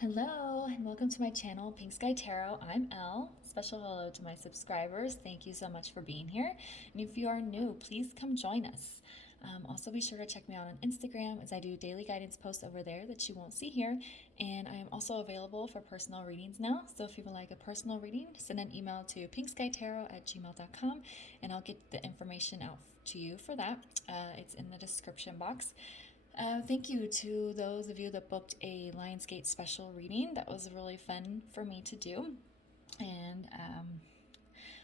Hello and welcome to my channel, Pink Sky Tarot. I'm Elle. Special hello to my subscribers. Thank you so much for being here. And if you are new, please come join us. Also, be sure to check me out on Instagram as I do daily guidance posts over there that you won't see here. And I am also available for personal readings now. So if you would like a personal reading, send an email to pinkskytarot@gmail.com and I'll get the information out to you for that. It's in the description box. Thank you to those of you that booked a Lionsgate special reading. That was really fun for me to do. And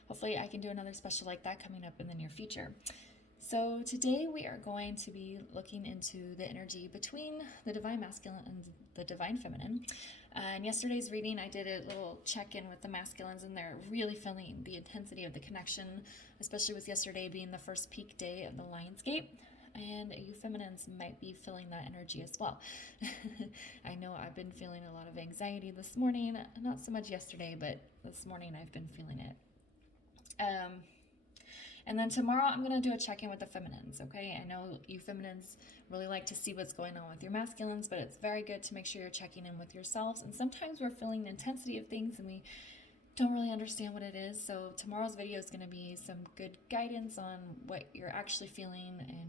hopefully I can do another special like that coming up in the near future. So today we are going to be looking into the energy between the Divine Masculine and the Divine Feminine. In yesterday's reading, I did a little check-in with the masculines, and they're really feeling the intensity of the connection, especially with yesterday being the first peak day of the Lionsgate. And you feminines might be feeling that energy as well. I know I've been feeling a lot of anxiety this morning. Not so much yesterday, but this morning I've been feeling it. And then tomorrow I'm going to do a check-in with the feminines, okay? I know you feminines really like to see what's going on with your masculines, but it's very good to make sure you're checking in with yourselves. And sometimes we're feeling the intensity of things and we don't really understand what it is. So tomorrow's video is going to be some good guidance on what you're actually feeling and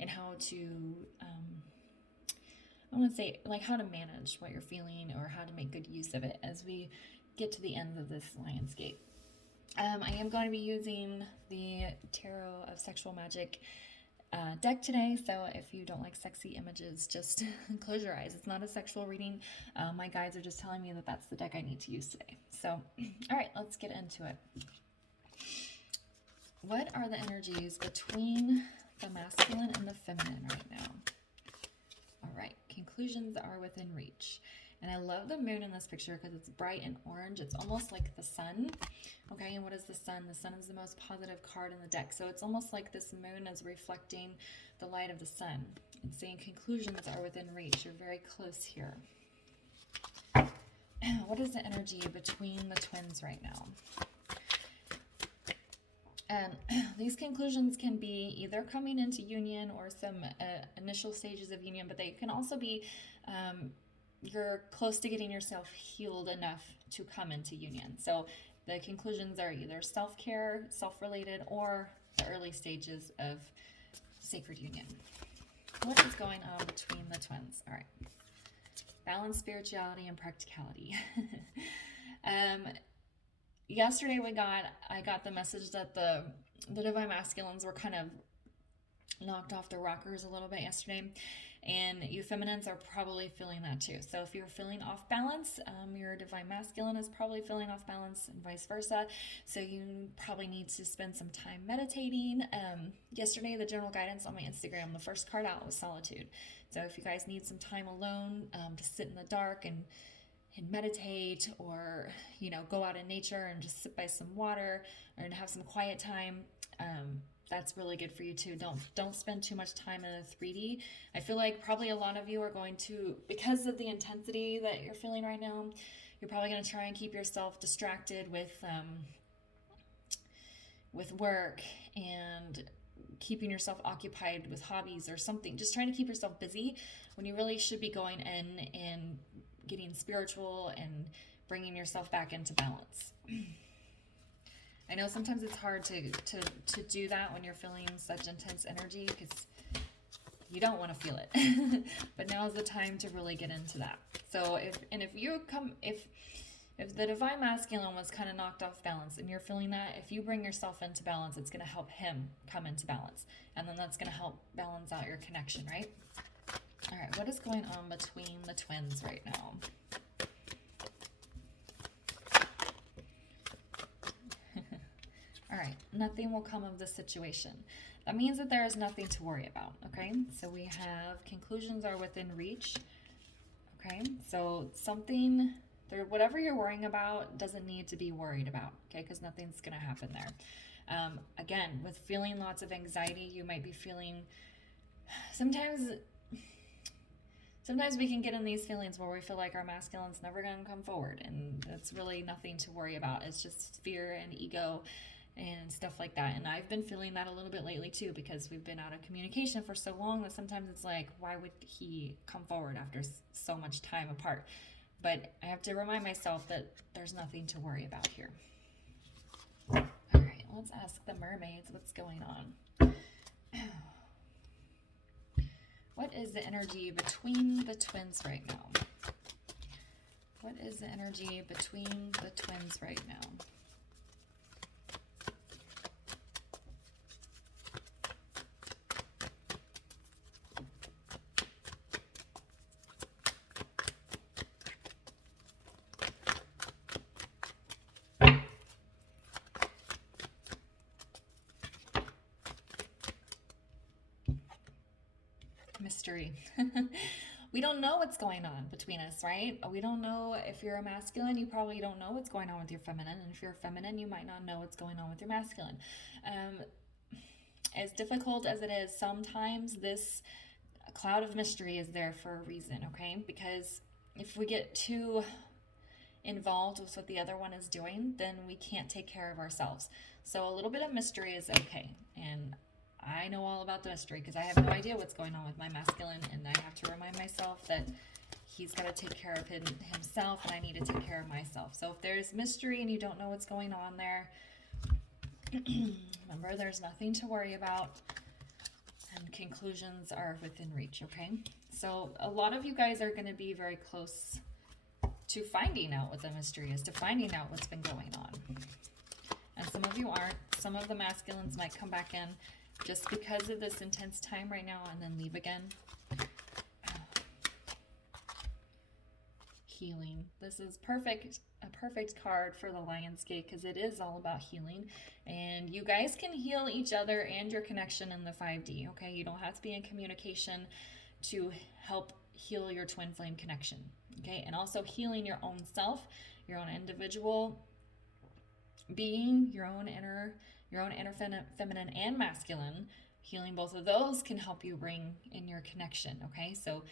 and how to I want to say like how to manage what you're feeling or how to make good use of it as we get to the end of this Lionsgate. I am going to be using the Tarot of Sexual Magic deck today, so if you don't like sexy images, just close your eyes. It's not a sexual reading. My guides are just telling me that that's the deck I need to use today. So, all right, let's get into it. What are the energies between the masculine and the feminine right now? All right, conclusions are within reach. And I love the moon in this picture because it's bright and orange. It's almost like the sun. Okay, and what is the sun? The sun is the most positive card in the deck. So it's almost like this moon is reflecting the light of the sun and saying conclusions are within reach. You're very close here. What is the energy between the twins right now? And these conclusions can be either coming into union or some initial stages of union, but they can also be you're close to getting yourself healed enough to come into union. So the conclusions are either self-care, self-related, or the early stages of sacred union. What is going on between the twins? All right. Balance, spirituality, and practicality. Yesterday I got the message that the Divine Masculines were kind of knocked off the rockers a little bit yesterday, and you feminines are probably feeling that too. So if you're feeling off balance, your Divine Masculine is probably feeling off balance and vice versa. So you probably need to spend some time meditating. Yesterday, the general guidance on my Instagram, the first card out was solitude. So if you guys need some time alone to sit in the dark and meditate, or go out in nature and just sit by some water or have some quiet time, that's really good for you too. Don't spend too much time in a 3D. I feel like probably a lot of you are going to, because of the intensity that you're feeling right now, you're probably going to try and keep yourself distracted with work and keeping yourself occupied with hobbies or something, just trying to keep yourself busy when you really should be going in and getting spiritual and bringing yourself back into balance. I know sometimes it's hard to do that when you're feeling such intense energy because you don't want to feel it. But now is the time to really get into that. So if the Divine Masculine was kind of knocked off balance and you're feeling that, if you bring yourself into balance, it's going to help him come into balance. And then that's going to help balance out your connection, right? All right, what is going on between the twins right now? All right, nothing will come of this situation. That means that there is nothing to worry about, okay? So we have conclusions are within reach, okay? So whatever you're worrying about doesn't need to be worried about, okay? Because nothing's going to happen there. Again, with feeling lots of anxiety, you might be feeling, sometimes we can get in these feelings where we feel like our masculine's never going to come forward, and that's really nothing to worry about. It's just fear and ego and stuff like that. And I've been feeling that a little bit lately too, because we've been out of communication for so long that sometimes it's like, why would he come forward after so much time apart? But I have to remind myself that there's nothing to worry about here. All right, let's ask the mermaids what's going on. What is the energy between the twins right now? What is the energy between the twins right now? Mystery. We don't know what's going on between us, right? We don't know. If you're a masculine, you probably don't know what's going on with your feminine. And if you're a feminine, you might not know what's going on with your masculine. As difficult as it is, sometimes this cloud of mystery is there for a reason, okay? Because if we get too involved with what the other one is doing, then we can't take care of ourselves. So a little bit of mystery is okay. And I know all about the mystery because I have no idea what's going on with my masculine, and I have to remind myself that he's got to take care of himself, and I need to take care of myself. So if there's mystery and you don't know what's going on there, remember, there's nothing to worry about, and conclusions are within reach, okay? So a lot of you guys are going to be very close to finding out what the mystery is, to finding out what's been going on. And some of you aren't. Some of the masculines might come back in just because of this intense time right now and then leave again. Healing. This is a perfect card for the Lion's Gate because it is all about healing. And you guys can heal each other and your connection in the 5D, okay? You don't have to be in communication to help heal your twin flame connection, okay? And also healing your own self, your own individual being, your own inner feminine and masculine. Healing both of those can help you bring in your connection, okay? So,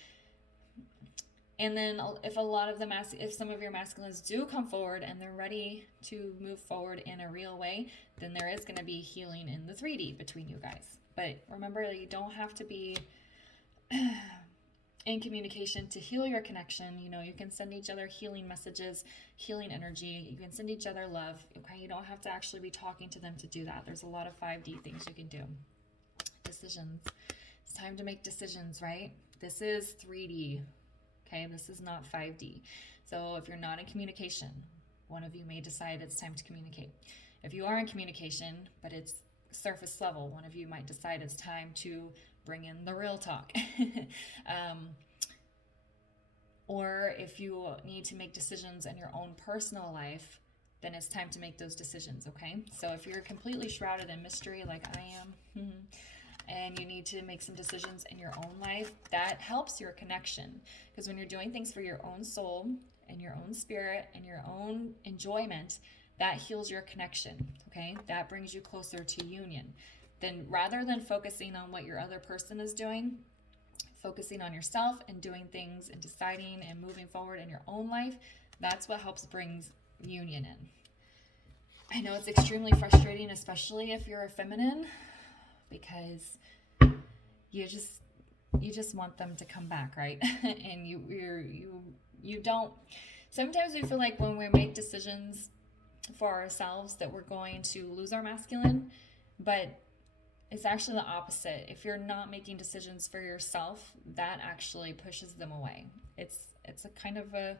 and then if if some of your masculines do come forward and they're ready to move forward in a real way, then there is going to be healing in the 3D between you guys. But remember, you don't have to be in communication to heal your connection. You know, you can send each other healing messages, healing energy. You can send each other love, okay? You don't have to actually be talking to them to do that. There's a lot of 5D things you can do. Decisions. It's time to make decisions, right? This is 3D, okay? This is not 5D. So if you're not in communication, one of you may decide it's time to communicate. If you are in communication, but it's surface level, one of you might decide it's time to bring in the real talk. Or if you need to make decisions in your own personal life, then it's time to make those decisions, okay? So if you're completely shrouded in mystery like I am, and you need to make some decisions in your own life, that helps your connection. Because when you're doing things for your own soul and your own spirit and your own enjoyment, that heals your connection, okay? That brings you closer to union. Then rather than focusing on what your other person is doing, focusing on yourself and doing things and deciding and moving forward in your own life, that's what helps brings union in. I know it's extremely frustrating, especially if you're a feminine, because you just want them to come back, right? And you don't. Sometimes we feel like when we make decisions for ourselves that we're going to lose our masculine, but it's actually the opposite. If you're not making decisions for yourself, that actually pushes them away. It's a kind of a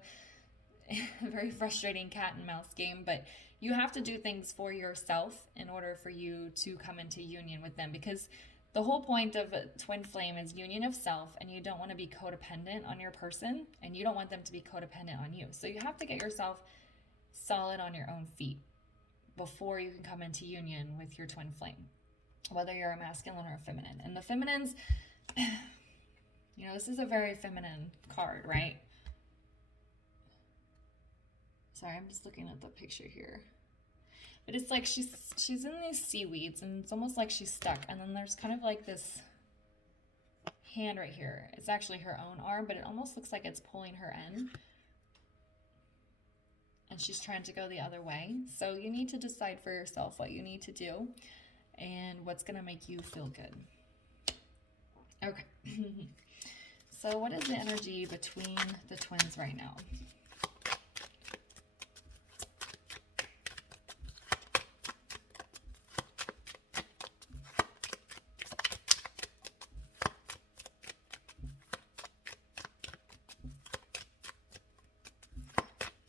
very frustrating cat and mouse game, but you have to do things for yourself in order for you to come into union with them, because the whole point of a twin flame is union of self, and you don't want to be codependent on your person, and you don't want them to be codependent on you. So you have to get yourself solid on your own feet before you can come into union with your twin flame, whether you're a masculine or a feminine. And the feminines, you know, this is a very feminine card, right? Sorry, I'm just looking at the picture here. But it's like she's in these seaweeds, and it's almost like she's stuck. And then there's kind of like this hand right here. It's actually her own arm, but it almost looks like it's pulling her in. and she's trying to go the other way. So you need to decide for yourself what you need to do and what's going to make you feel good. Okay. So what is the energy between the twins right now?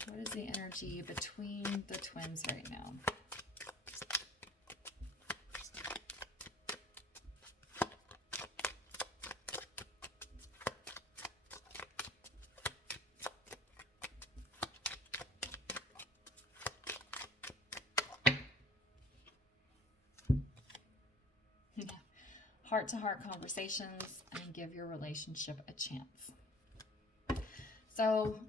What is the energy between the twins right now? Heart-to-heart conversations and give your relationship a chance. So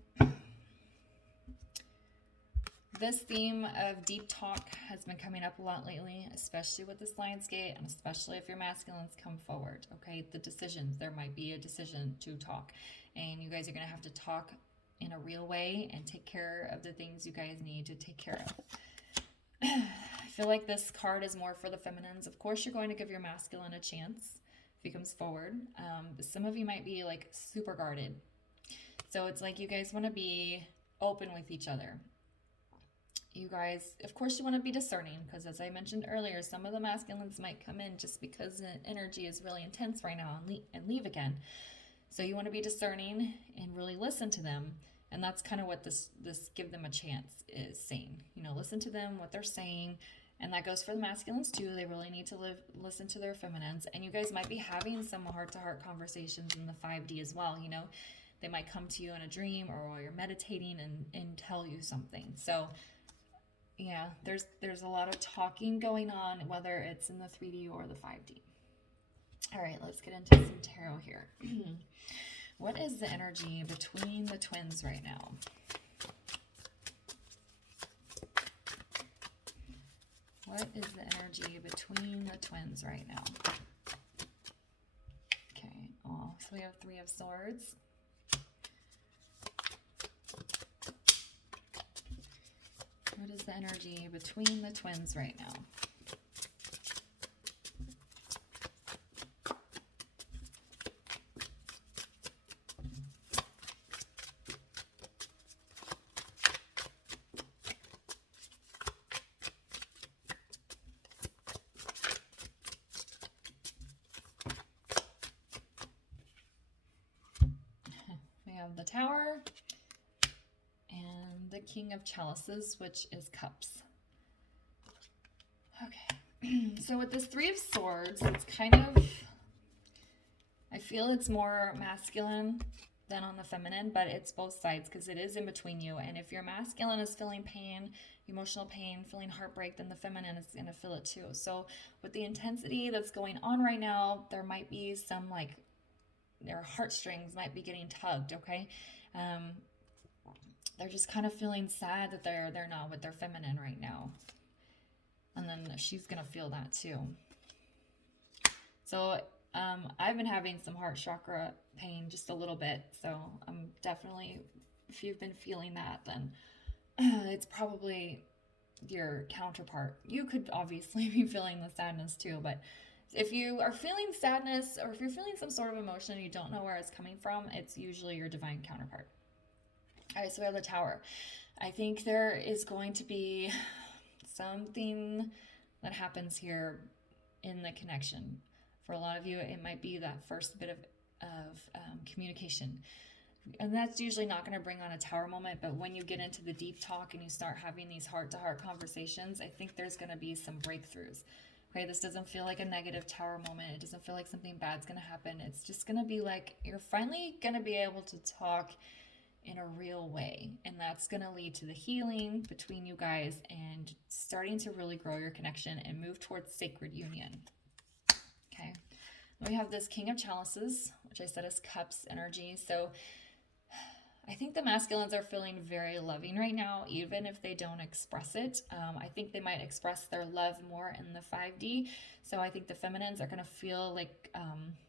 this theme of deep talk has been coming up a lot lately, especially with this Lionsgate, and especially if your masculines come forward, okay? The decisions, there might be a decision to talk, and you guys are going to have to talk in a real way and take care of the things you guys need to take care of. I feel like this card is more for the feminines. Of course, you're going to give your masculine a chance if he comes forward. Some of you might be like super guarded. So it's like you guys want to be open with each other. You guys, of course, you want to be discerning because, as I mentioned earlier, some of the masculines might come in just because the energy is really intense right now and leave again. So you want to be discerning and really listen to them. And that's kind of what this give them a chance is saying. You know, listen to them, what they're saying. And that goes for the masculines too. They really need to listen to their feminines. And you guys might be having some heart-to-heart conversations in the 5D as well. You know, they might come to you in a dream or while you're meditating and tell you something. So yeah, there's a lot of talking going on, whether it's in the 3D or the 5D. All right, let's get into some tarot here. What is the energy between the twins right now? What is the energy between the twins right now? Okay, oh, so we have 3 of Swords. What is the energy between the twins right now? The Tower and the King of Chalices, which is Cups. Okay, so with this 3 of Swords, it's kind of, I feel it's more masculine than on the feminine, but it's both sides because it is in between you. And if your masculine is feeling pain, emotional pain, feeling heartbreak, then the feminine is going to feel it too. So with the intensity that's going on right now, there might be some like their heartstrings might be getting tugged, okay? They're just kind of feeling sad that they're not with their feminine right now. And then she's going to feel that too. So I've been having some heart chakra pain just a little bit. So I'm definitely, if you've been feeling that, then it's probably your counterpart. You could obviously be feeling the sadness too, but if you are feeling sadness or if you're feeling some sort of emotion and you don't know where it's coming from, it's usually your divine counterpart. All right, so we have the Tower. I think there is going to be something that happens here in the connection. For a lot of you, it might be that first bit of communication. And that's usually not going to bring on a Tower moment, but when you get into the deep talk and you start having these heart-to-heart conversations, I think there's going to be some breakthroughs. Okay, this doesn't feel like a negative Tower moment. It doesn't feel like something bad's going to happen. It's just going to be like you're finally going to be able to talk in a real way. And that's going to lead to the healing between you guys and starting to really grow your connection and move towards sacred union. Okay, we have this King of Chalices, which I said is Cups energy. So I think the masculines are feeling very loving right now, even if they don't express it. I think they might express their love more in the 5D. So I think the feminines are going to feel like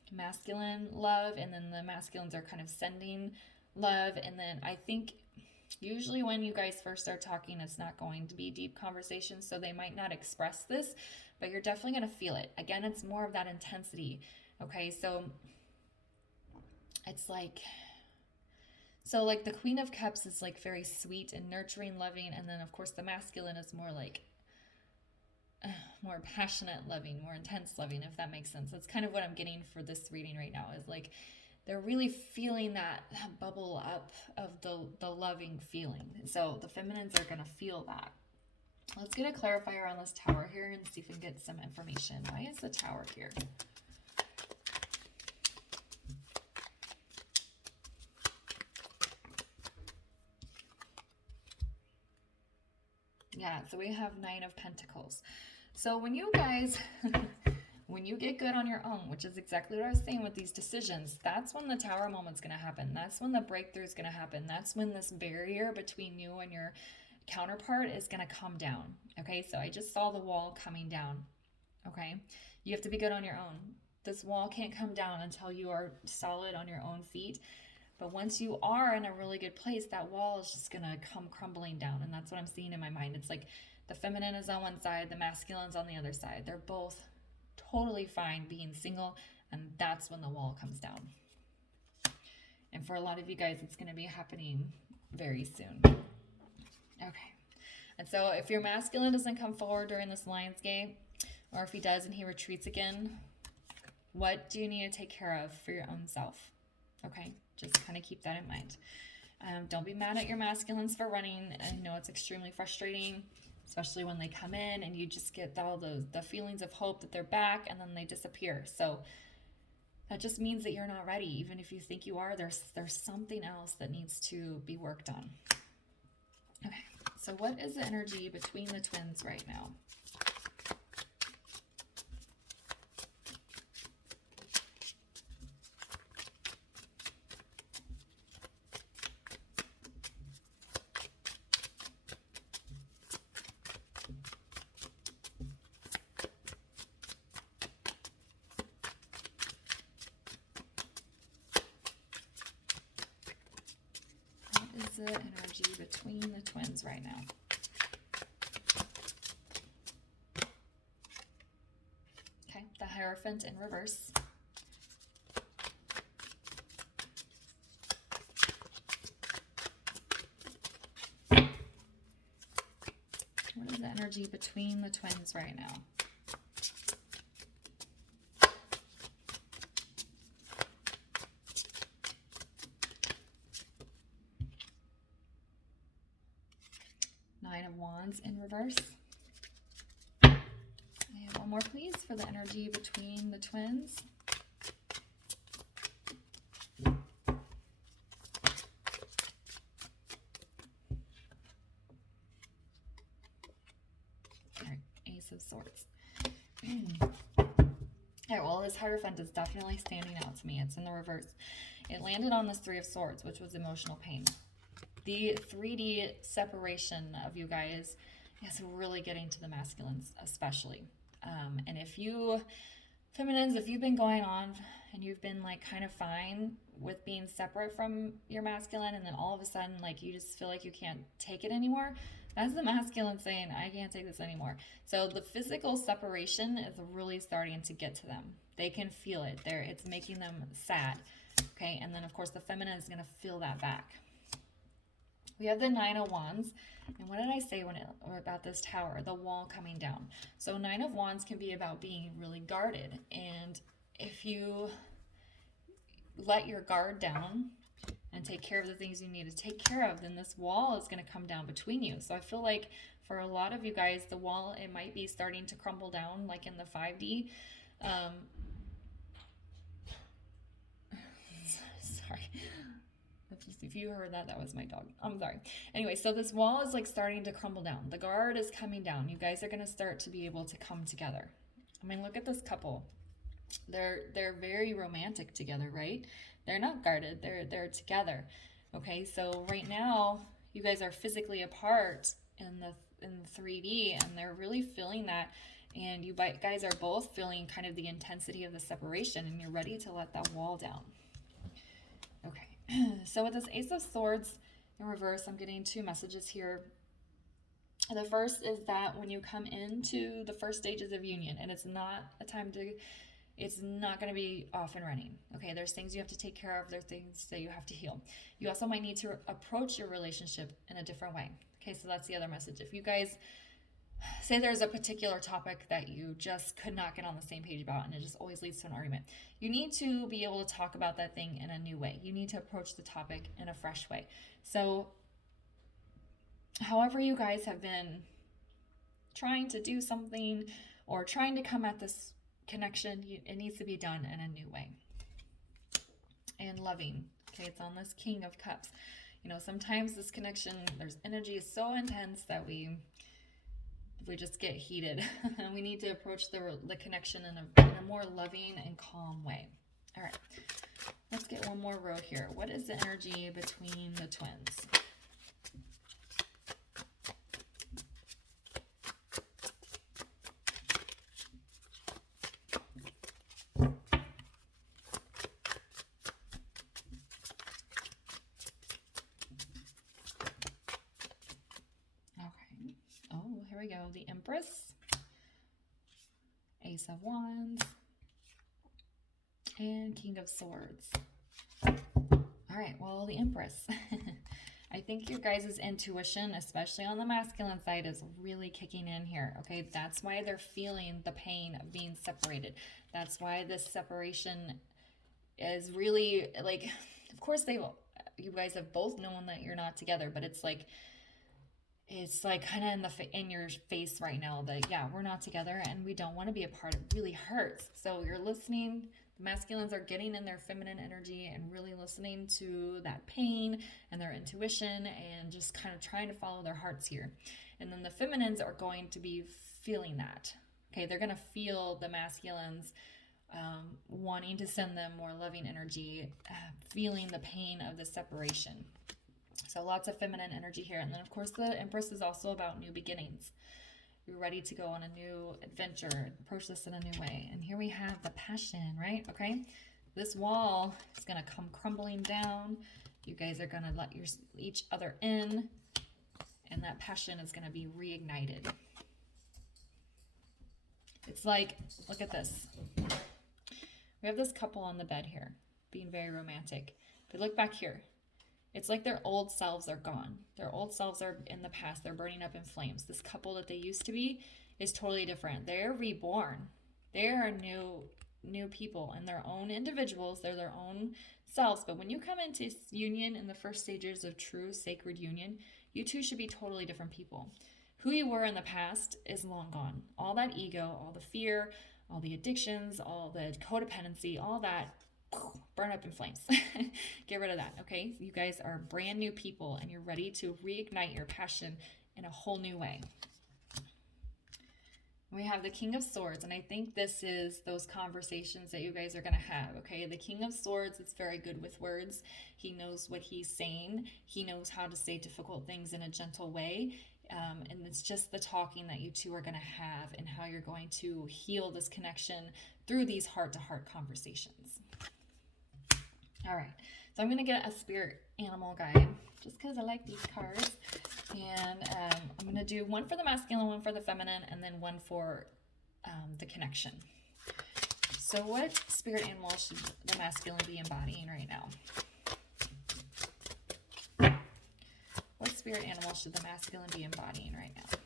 masculine love, and then the masculines are kind of sending love. And then I think Usually when you guys first start talking, it's not going to be deep conversations, so they might not express this, but you're definitely going to feel it. Again, it's more of that intensity. Okay, so it's like, so like the Queen of Cups is like very sweet and nurturing, loving, and then of course the masculine is more like more passionate loving, more intense loving, if that makes sense. That's kind of what I'm getting for this reading right now, is like they're really feeling that bubble up of the loving feeling. So the feminines are going to feel that. Let's get a clarifier on this Tower here and see if we can get some information. Why is the Tower here? Yeah, so we have Nine of Pentacles. So when you guys, when you get good on your own, which is exactly what I was saying with these decisions, that's when the Tower moment's going to happen. That's when the breakthrough is going to happen. That's when this barrier between you and your counterpart is going to come down. Okay, so I just saw the wall coming down. Okay, you have to be good on your own. This wall can't come down until you are solid on your own feet. But once you are in a really good place, that wall is just going to come crumbling down. And that's what I'm seeing in my mind. It's like the feminine is on one side, the masculine's on the other side. They're both totally fine being single, and that's when the wall comes down. And for a lot of you guys, it's going to be happening very soon. Okay. And so if your masculine doesn't come forward during this Lion's Gate, or if he does and he retreats again, what do you need to take care of for your own self? Okay, just kind of keep that in mind. Don't be mad at your masculines for running. I know it's extremely frustrating, especially when they come in and you just get all the feelings of hope that they're back and then they disappear. So that just means that you're not ready. Even if you think you are, there's something else that needs to be worked on. Okay, so what is the energy between the twins right now? The energy between the twins right now. Okay, the Hierophant in reverse. What is the energy between the twins right now? Nine of Wands in reverse. And one more, please, for the energy between the twins. All right, Ace of Swords. All right, well, this Hierophant is definitely standing out to me. It's in the reverse. It landed on this Three of Swords, which was emotional pain. The 3D separation of you guys is really getting to the masculines, especially. And if you, feminines, if you've been going on and you've been like kind of fine with being separate from your masculine, and then all of a sudden like you just feel like you can't take it anymore, that's the masculine saying, I can't take this anymore. So the physical separation is really starting to get to them. They can feel it. It's making them sad. Okay, and then of course the feminine is going to feel that back. We have the Nine of Wands, and what did I say about this Tower? The wall coming down. So Nine of Wands can be about being really guarded, and if you let your guard down and take care of the things you need to take care of, then this wall is going to come down between you. So I feel like for a lot of you guys, the wall, it might be starting to crumble down like in the 5D. Sorry. If you heard that, that was my dog. I'm sorry. Anyway, so this wall is like starting to crumble down. The guard is coming down. You guys are going to start to be able to come together. I mean, look at this couple. They're very romantic together, right? They're not guarded. They're together. Okay, so right now you guys are physically apart in the 3D, and they're really feeling that. And you guys are both feeling kind of the intensity of the separation, and you're ready to let that wall down. Okay. So with this Ace of Swords, In reverse, I'm getting two messages here. The first is that when you come into the first stages of union, and it's not a time to, it's not going to be off and running. Okay, there's things you have to take care of. There's things that you have to heal. You also might need to approach your relationship in a different way. Okay, so that's the other message. If you guys say there's a particular topic that you just could not get on the same page about and it just always leads to an argument, you need to be able to talk about that thing in a new way. You need to approach the topic in a fresh way. So however you guys have been trying to do something or trying to come at this connection, it needs to be done in a new way and loving. Okay, it's on this King of Cups. You know, sometimes this connection, there's energy is so intense that we just get heated. We need to approach the connection in a more loving and calm way. All right, let's get one more row here. What is the energy between the twins? Here we go, the Empress, Ace of Wands, and King of Swords. All right, well, the Empress. I think your guys' intuition, especially on the masculine side, is really kicking in here, okay? That's why they're feeling the pain of being separated. That's why this separation is really, like, of course, you guys have both known that you're not together, but it's like kind of in your face right now that, yeah, we're not together and we don't want to be apart. It really hurts. So you're listening. The masculines are getting in their feminine energy and really listening to that pain and their intuition and just kind of trying to follow their hearts here. And then the feminines are going to be feeling that. Okay, they're going to feel the masculines wanting to send them more loving energy, feeling the pain of the separation. So lots of feminine energy here. And then, of course, the Empress is also about new beginnings. You're ready to go on a new adventure, approach this in a new way. And here we have the Passion, right? Okay, this wall is going to come crumbling down. You guys are going to let each other in. And that passion is going to be reignited. It's like, look at this. We have this couple on the bed here, being very romantic. But look back here. It's like their old selves are gone. Their old selves are in the past. They're burning up in flames. This couple that they used to be is totally different. They're reborn. They are new people and their own individuals. They're their own selves. But when you come into union in the first stages of true sacred union, you two should be totally different people. Who you were in the past is long gone. All that ego, all the fear, all the addictions, all the codependency, all that, burn up in flames. Get rid of that, okay? You guys are brand new people and you're ready to reignite your passion in a whole new way. We have the King of Swords, and I think this is those conversations that you guys are going to have, okay? The King of Swords is very good with words. He knows what he's saying. He knows how to say difficult things in a gentle way. And it's just the talking that you two are going to have and how you're going to heal this connection through these heart-to-heart conversations. All right, so I'm going to get a spirit animal guide just because I like these cards. And I'm going to do one for the masculine, one for the feminine, and then one for the connection. So what spirit animal should the masculine be embodying right now? What spirit animal should the masculine be embodying right now?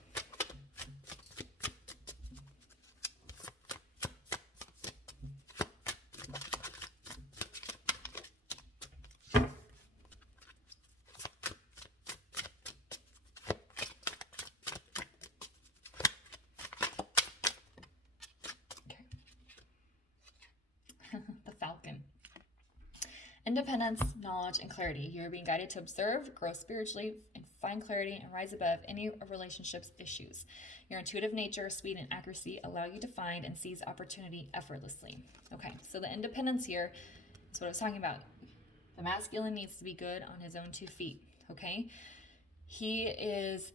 The Falcon. Independence, knowledge, and clarity. You are being guided to observe, grow spiritually, and find clarity and rise above any relationships issues. Your intuitive nature, speed, and accuracy allow you to find and seize opportunity effortlessly. Okay, so the independence here is what I was talking about. The masculine needs to be good on his own 2 feet, okay? He is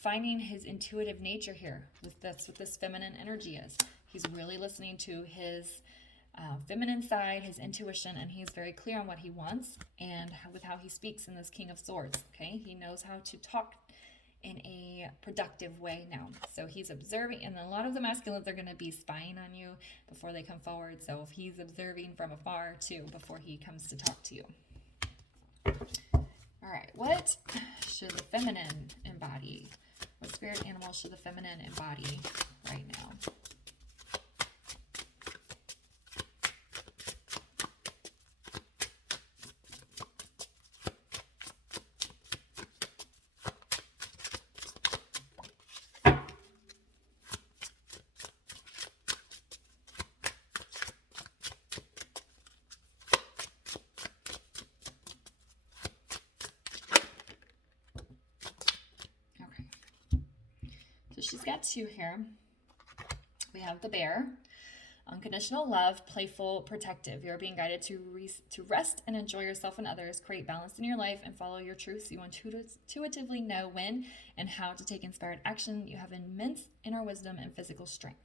finding his intuitive nature here. That's what this feminine energy is. He's really listening to his feminine side, his intuition, and he's very clear on what he wants and with how he speaks in this King of Swords. Okay, he knows how to talk in a productive way now. So he's observing, and a lot of the masculines are going to be spying on you before they come forward. So if he's observing from afar too before he comes to talk to you. All right, what should the feminine embody? What spirit animal should the feminine embody right now? So she's got two here. We have the bear. Unconditional love, playful, protective. You're being guided to rest and enjoy yourself and others, create balance in your life, and follow your truths. You intuitively know when and how to take inspired action. You have immense inner wisdom and physical strength.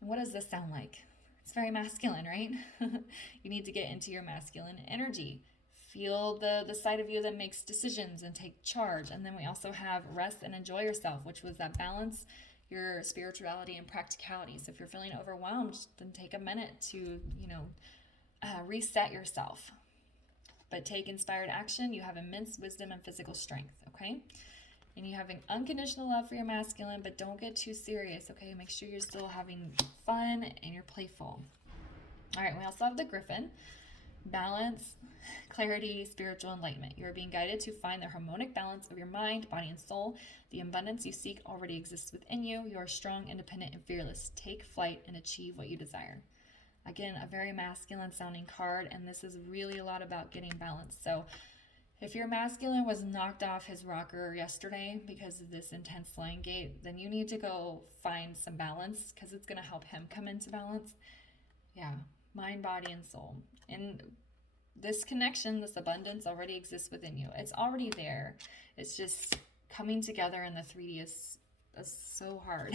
And what does this sound like? It's very masculine, right? You need to get into your masculine energy. Feel the side of you that makes decisions and take charge. And then we also have rest and enjoy yourself, which was that balance your spirituality and practicality. So if you're feeling overwhelmed, then take a minute to, reset yourself. But take inspired action. You have immense wisdom and physical strength, okay? And you have an unconditional love for your masculine, but don't get too serious, okay? Make sure you're still having fun and you're playful. All right, we also have the griffin. Balance, clarity, spiritual enlightenment. You are being guided to find the harmonic balance of your mind, body, and soul. The abundance you seek already exists within you. You are strong, independent, and fearless. Take flight and achieve what you desire. Again, a very masculine sounding card, and this is really a lot about getting balance. So if your masculine was knocked off his rocker yesterday because of this intense line gate, then you need to go find some balance because it's going to help him come into balance. Yeah, mind, body, and soul. And this connection, this abundance already exists within you. It's already there. It's just coming together in the 3D is so hard.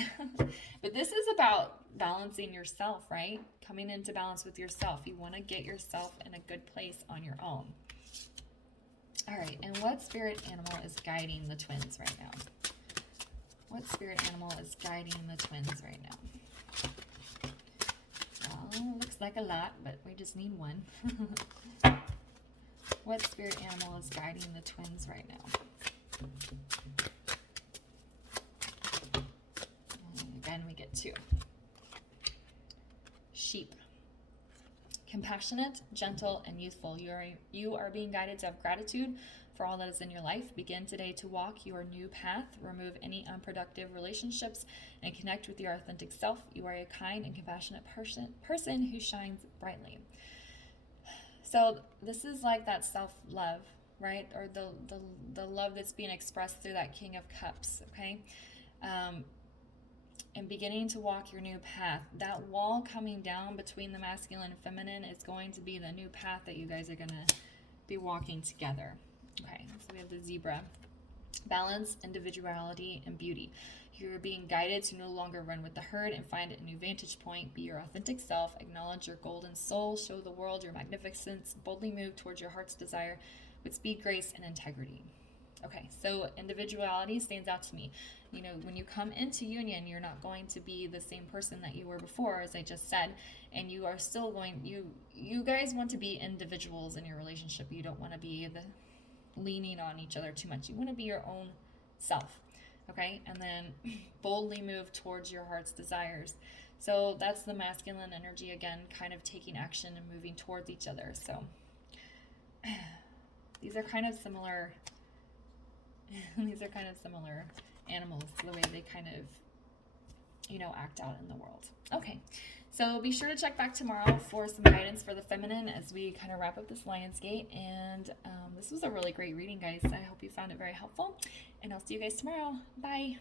But this is about balancing yourself, right? Coming into balance with yourself. You want to get yourself in a good place on your own. All right, and what spirit animal is guiding the twins right now? What spirit animal is guiding the twins right now? Well, looks like a lot, but we just need one. What spirit animal is guiding the twins right now? And again, we get two. Sheep. Compassionate, gentle, and youthful. You are being guided to have gratitude for all that is in your life. Begin today to walk your new path. Remove any unproductive relationships and connect with your authentic self. You are a kind and compassionate person who shines brightly. So this is like that self-love, right? Or the love that's being expressed through that King of Cups, okay? And beginning to walk your new path. That wall coming down between the masculine and feminine is going to be the new path that you guys are going to be walking together. Okay, so we have the zebra. Balance, individuality, and beauty. You're being guided to no longer run with the herd and find a new vantage point. Be your authentic self. Acknowledge your golden soul. Show the world your magnificence. Boldly move towards your heart's desire with speed, grace, and integrity. Okay, so individuality stands out to me. You know, when you come into union, you're not going to be the same person that you were before, as I just said, and you are still going, you guys want to be individuals in your relationship. You don't want to be leaning on each other too much. You want to be your own self, okay? And then boldly move towards your heart's desires. So that's the masculine energy, again, kind of taking action and moving towards each other. So these are kind of similar animals, the way they kind of, act out in the world. Okay, so be sure to check back tomorrow for some guidance for the feminine as we kind of wrap up this Lion's Gate. And this was a really great reading, guys. I hope you found it very helpful. And I'll see you guys tomorrow. Bye.